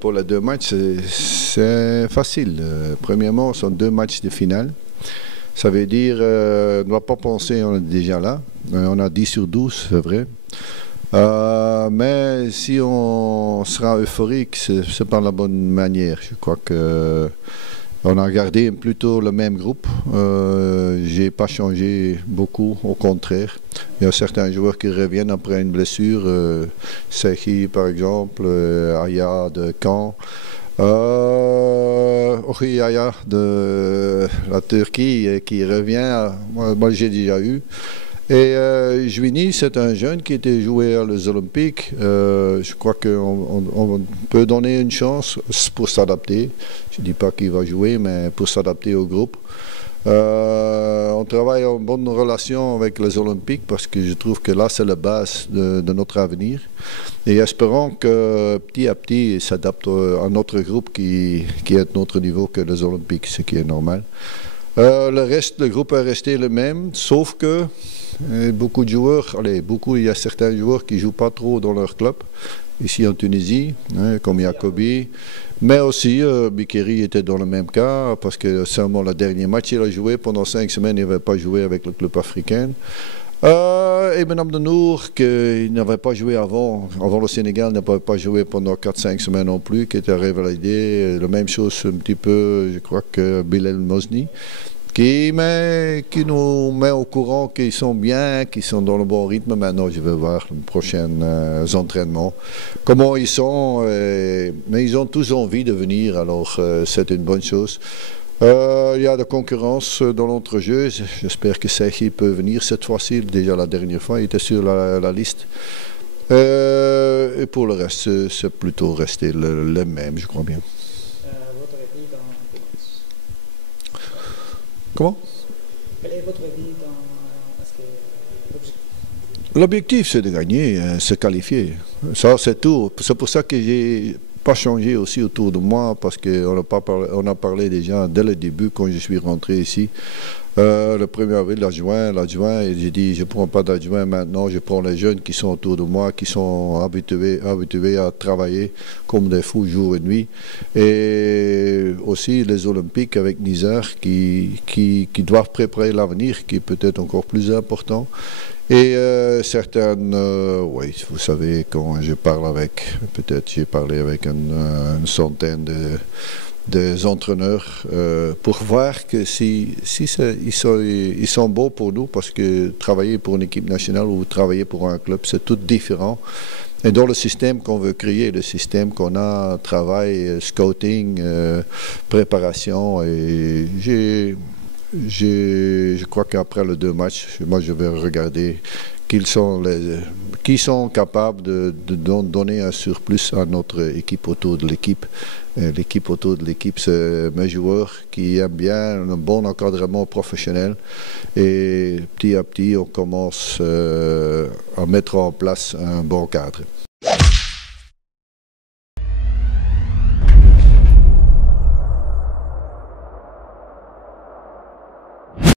pour les deux matchs, c'est facile. Premièrement, ce sont deux matchs de finale. Ça veut dire, on ne doit pas penser, on est déjà là. On a 10 sur 12, c'est vrai. Mais si on sera euphorique, c'est pas la bonne manière. Je crois que on a gardé plutôt le même groupe. J'ai pas changé beaucoup, au contraire. Il y a certains joueurs qui reviennent après une blessure. Sehi par exemple, Aya de Caen. Aya de la Turquie qui revient. Moi j'ai déjà eu. Et Jouini, c'est un jeune qui était joué à les Olympiques. Je crois qu'on peut donner une chance pour s'adapter. Je ne dis pas qu'il va jouer, mais pour s'adapter au groupe. On travaille en bonne relation avec les Olympiques parce que je trouve que là, c'est la base de notre avenir. Et espérons que petit à petit, il s'adapte à notre groupe qui est à notre niveau que les Olympiques, ce qui est normal. Le groupe est resté le même, sauf que beaucoup de joueurs, il y a certains joueurs qui ne jouent pas trop dans leur club, ici en Tunisie, comme Yacobi, mais aussi Bikeri était dans le même cas, parce que seulement le dernier match il a joué, pendant 5 semaines il n'avait pas joué avec le club africain. Et Ben Abdenour, qui n'avait pas joué avant le Sénégal, n'avait pas joué pendant 4-5 semaines non plus, qui était révalidé. La même chose un petit peu, je crois que Bilal Mosni, qui nous met au courant qu'ils sont bien, qu'ils sont dans le bon rythme. Maintenant, je vais voir les prochains entraînements, comment ils sont. Mais ils ont tous envie de venir, alors c'est une bonne chose. Il y a de concurrence dans notre jeu. J'espère que Sehi peut venir cette fois-ci. Déjà la dernière fois, il était sur la liste. Et pour le reste, c'est plutôt resté le même, je crois bien. Votre avis dans le match? Comment? Quel est votre avis dans l'objectif? L'objectif, c'est de gagner, se qualifier. Ça, c'est tout. C'est pour ça que j'ai pas changé aussi autour de moi, parce qu'on a parlé déjà dès le début quand je suis rentré ici. Le 1er avril, l'adjoint, et j'ai dit je ne prends pas d'adjoint maintenant, je prends les jeunes qui sont autour de moi, qui sont habitués à travailler comme des fous jour et nuit. Et aussi les Olympiques avec Nizar qui doivent préparer l'avenir, qui est peut-être encore plus important. Et certaines, oui, vous savez, quand je parle avec, peut-être j'ai parlé avec une centaine des entraîneurs pour voir que ils sont beaux pour nous, parce que travailler pour une équipe nationale ou travailler pour un club, c'est tout différent. Et dans le système qu'on veut créer, le système qu'on a, travail, scouting, préparation, et je crois qu'après les deux matchs, moi je vais regarder qui sont capables de donner un surplus à notre équipe autour de l'équipe. L'équipe autour de l'équipe, c'est mes joueurs qui aiment bien un bon encadrement professionnel. Et petit à petit, on commence à mettre en place un bon cadre.